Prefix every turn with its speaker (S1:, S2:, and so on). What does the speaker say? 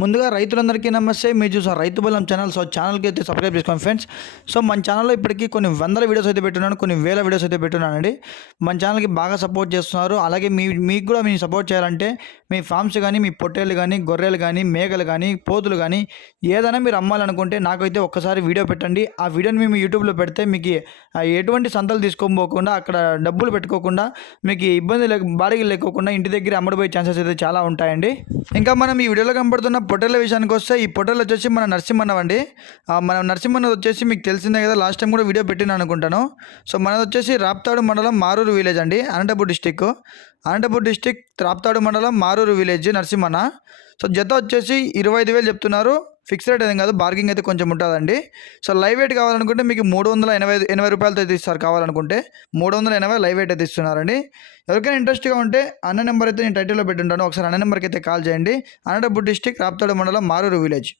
S1: ముందుగా రైతులందరికీ నమస్తే. మీరు చూసారు రైతు బలం ఛానల్. సో ఛానల్కి అయితే సబ్స్క్రైబ్ చేసుకోండి ఫ్రెండ్స్. సో మన ఛానల్లో ఇప్పటికీ కొన్ని వందల వీడియోస్ అయితే పెట్టున్నాను. కొన్ని వేల వీడియోస్ అయితే పెట్టున్నానండి. మన ఛానల్కి బాగా సపోర్ట్ చేస్తున్నారు. అలాగే మీ మీకు కూడా మీరు సపోర్ట్ చేయాలంటే మీ ఫామ్స్ కానీ మీ పొట్టేలు కానీ గొర్రెలు కానీ మేకలు కానీ పోతులు కానీ ఏదైనా మీరు అమ్మాలనుకుంటే నాకైతే ఒక్కసారి వీడియో పెట్టండి. ఆ వీడియోని మేము యూట్యూబ్లో పెడితే మీకు ఎటువంటి సంతలు తీసుకోబోకుండా అక్కడ డబ్బులు పెట్టుకోకుండా మీకు ఇబ్బంది లేక బాడిగలు లేకోకుండా ఇంటి దగ్గర అమ్మడిపోయే ఛాన్సెస్ అయితే చాలా ఉంటాయండి. ఇంకా మనం ఈ వీడియోలో కనబడుతున్న పొట్టెల విషయానికి వస్తే ఈ పొట్టెలు వచ్చేసి మన నరసింహన్న అండి. మన నరసింహన్న వచ్చేసి మీకు తెలిసిందే కదా లాస్ట్ టైం కూడా వీడియో పెట్టిన అనుకుంటాను. సో మనది వచ్చేసి రాప్తాడు మండలం మారూరు విలేజ్ అండి అనంతపూర్ డిస్టిక్ అనంతపూర్ డిస్టిక్ రాప్తాడు మండలం మారూరు విలేజ్ నరసింహన్న. సో జత వచ్చేసి ఇరవై ఐదు వేలు చెప్తున్నారు. ఫిక్స్ రేట్ ఏం కాదు బార్గింగ్ అయితే కొంచెం ఉంటుందండి. సో లైవ్ వెయిట్ కావాలనుకుంటే మీకు మూడు వందల ఎనభై ఎనభై రూపాయలతో అయితే ఇస్తారు కావాలనుకుంటే. మూడు వందల ఎనభై లైవ్ వెయిట్ అయితే ఇస్తున్నారండి. ఎవరికైనా ఇంట్రెస్ట్గా ఉంటే అన్న నెంబర్ అయితే నేను టైటిల్లో పెట్టుంటాను. ఒకసారి అన్న నెంబర్కి అయితే కాల్ చేయండి. అనంతపూర్ డిస్టిక్ రాప్తాడు మండలం మారూరు విలేజ్.